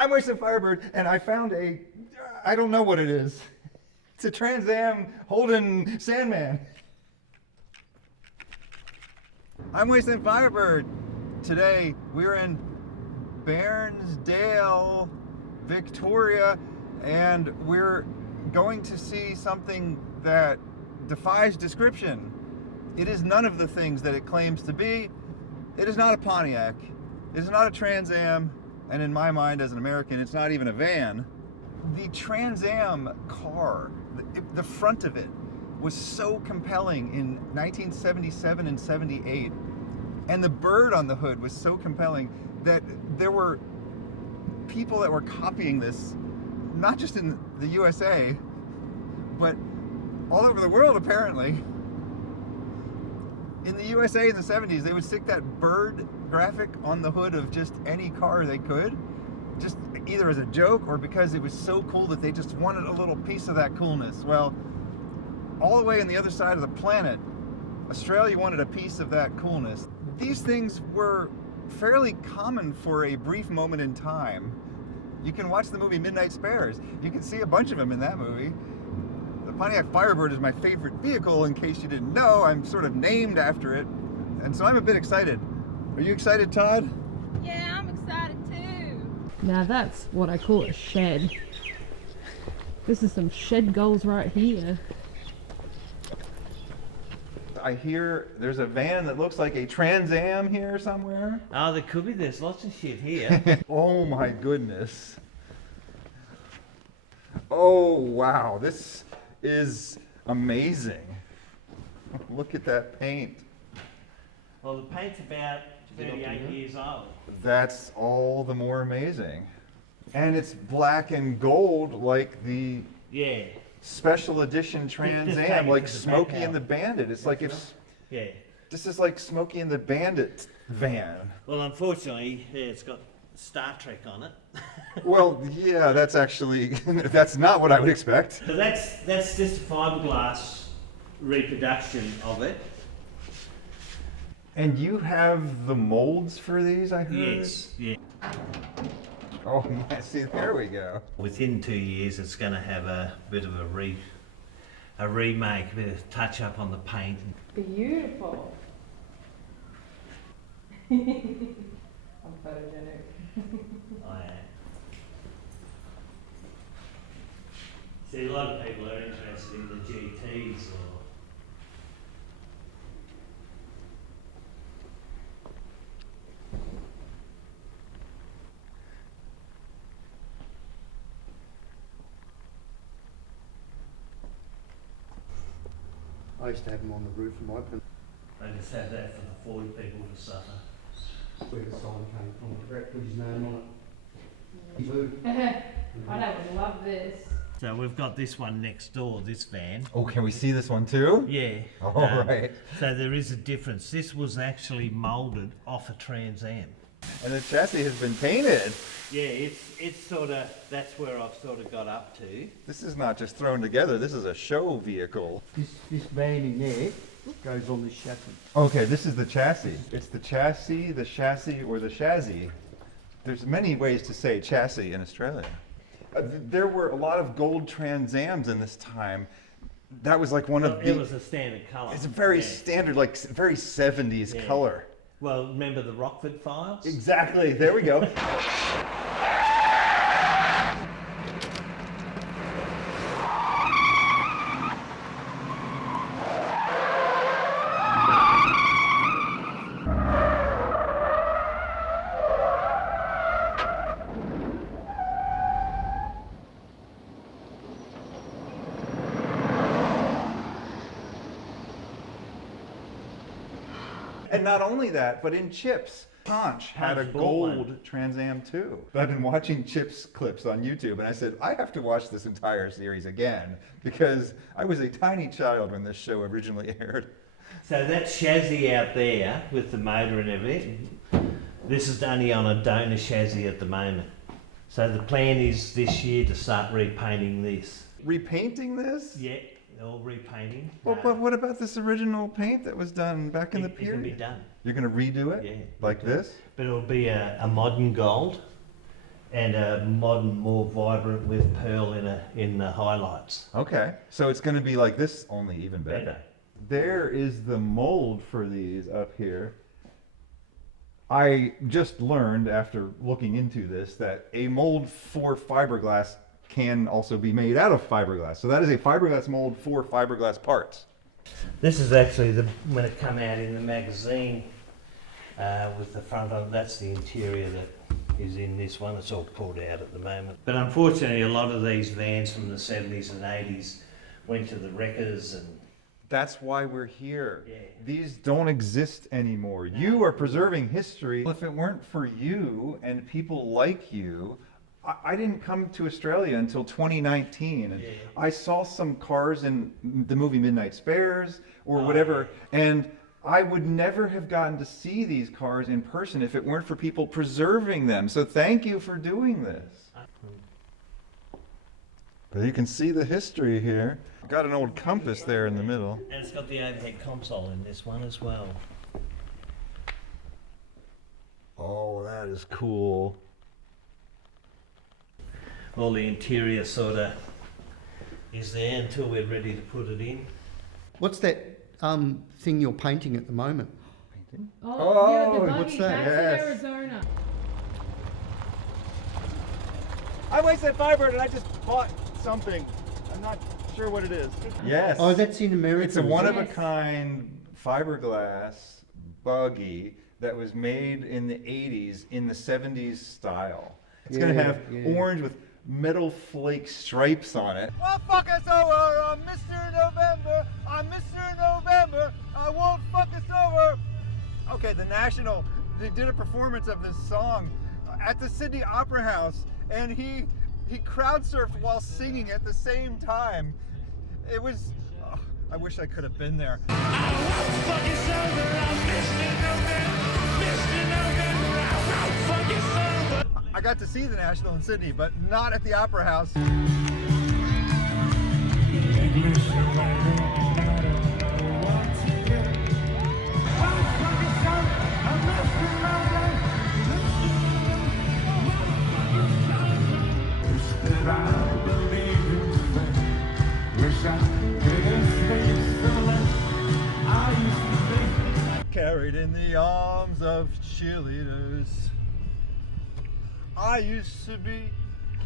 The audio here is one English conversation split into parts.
I'm wasting Firebird, and I found I don't know what it is. It's a Trans Am Holden Sandman. I'm wasting Firebird. Today we're in Bairnsdale, Victoria, and we're going to see something that defies description. It is none of the things that it claims to be. It is not a Pontiac. It is not a Trans Am, and in my mind as an American, it's not even a van. The Trans Am car, the front of it, was so compelling in 1977 and 78. And the bird on the hood was so compelling that there were people that were copying this, not just in the USA, but all over the world apparently. In the USA in the 70s, they would stick that bird graphic on the hood of just any car they could, just either as a joke or because it was so cool that they just wanted a little piece of that coolness. Well, all the way on the other side of the planet, Australia wanted a piece of that coolness. These things were fairly common for a brief moment in time. You can watch the movie Midnight Spares. You can see a bunch of them in that movie. The Pontiac Firebird is my favorite vehicle, in case you didn't know. I'm sort of named after it. And so I'm a bit excited. Are you excited, Todd? Yeah, I'm excited too. Now that's what I call a shed. This is some shed goals right here. I hear there's a van that looks like a Trans Am here somewhere. Oh, there could be. There's lots of shit here. Oh my goodness. Oh wow, this is amazing. Look at that paint. Well, the paint's about 38 years old. That's all the more amazing. And it's black and gold like the Yeah, special edition Trans Just Am, take it like to the Smokey back and the out. Bandit. It's like if yeah. this is like Smokey and the Bandit van. Well, unfortunately, yeah, it's got Star Trek on it. Well, yeah, that's actually that's not what I would expect. So that's just a fiberglass reproduction of it. And you have the molds for these, I heard? Yes, yeah. Oh, yeah, see, there we go. Within 2 years, it's going to have a bit of a remake, a bit of touch up on the paint. Beautiful. I'm photogenic. I am. See, a lot of people are interested in the GTs or. I used to have them on the roof of my print. They just have that for the 40 people to suffer. Where the sign came from, correct, with his name on it. Blue. I would love this. So we've got this one next door, this van. Oh, can we see this one too? Yeah. All right. So there is a difference. This was actually moulded off a Trans Am. And the chassis has been painted. Yeah, it's sort of, that's where I've sort of got up to. This is not just thrown together, this is a show vehicle. This van in there goes on this chassis. Okay, this is the chassis. It's the chassis, or the chassis. There's many ways to say chassis in Australia. There were a lot of gold Trans Ams in this time. That was like one of the... It was a standard colour. It's a very standard, like very 70s Yeah. color. Well, remember the Rockford Files? Exactly, there we go. And not only that, but in Chips, Conch had a Conch bought one. gold Trans Am too. I've been watching Chips clips on YouTube and I said, I have to watch this entire series again because I was a tiny child when this show originally aired. So that chassis out there with the motor and everything, this is only on a donor chassis at the moment. So the plan is this year to start repainting this. Repainting this? Yeah, all repainting. Well, but what about this original paint that was done back in the It can be period? done. You're going to redo it? Yeah. Like this? But it'll be a modern gold and modern, more vibrant with pearl in the highlights. Okay, so it's going to be like this, only even better. There is the mold for these up here. I just learned after looking into this that a mold for fiberglass can also be made out of fiberglass. So that is a fiberglass mold for fiberglass parts. This is actually when it come out in the magazine with the front on. That's the interior that is in this one. It's all pulled out at the moment. But unfortunately, a lot of these vans from the 70s and 80s went to the wreckers, and That's why we're here. Yeah. These don't exist anymore. You are preserving history. If it weren't for you and people like you, I didn't come to Australia until 2019. And Yeah. I saw some cars in the movie Midnight Spares or Oh, whatever, and I would never have gotten to see these cars in person if it weren't for people preserving them. So thank you for doing this. But you can see the history here. Got an old compass there in the middle. And it's got the overhead console in this one as well. Oh, that is cool. All the interior sort of is there until we're ready to put it in. What's that thing you're painting at the moment? Painting? Oh, yeah, the Oh, buggy. what's that? That's Yes. in Arizona. I wasted Firebird and I just bought something. I'm not sure what it is. Yes. Oh, that's in America. It's a is it? one-of-a-kind fiberglass buggy that was made in the 80s in the 70s style. It's going to Yeah, have yeah. orange with metal flake stripes on it. Well, fuck us over. I'm Mr. November. I'm Mr. November. I won't fuck us over. Okay, the National, they did a performance of this song at the Sydney Opera House, and he crowd surfed while singing at the same time. It was, I wish I could have been there. I got to see the National in Sydney, but not at the Opera House. Carried in the arms of cheerleaders. I used to be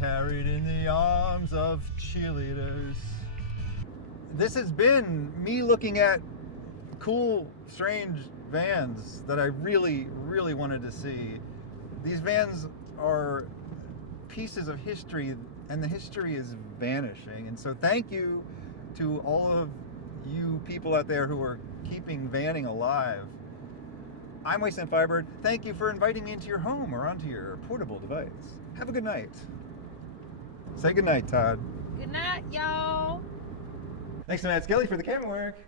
carried in the arms of cheerleaders. This has been me looking at cool, strange vans that I really, really wanted to see. These vans are pieces of history, and the history is vanishing. And so thank you to all of you people out there who are keeping vanning alive. I'm Wasteland Firebird. Thank you for inviting me into your home or onto your portable device. Have a good night. Say good night, Todd. Good night, y'all. Thanks to Matt Skelly for the camera work.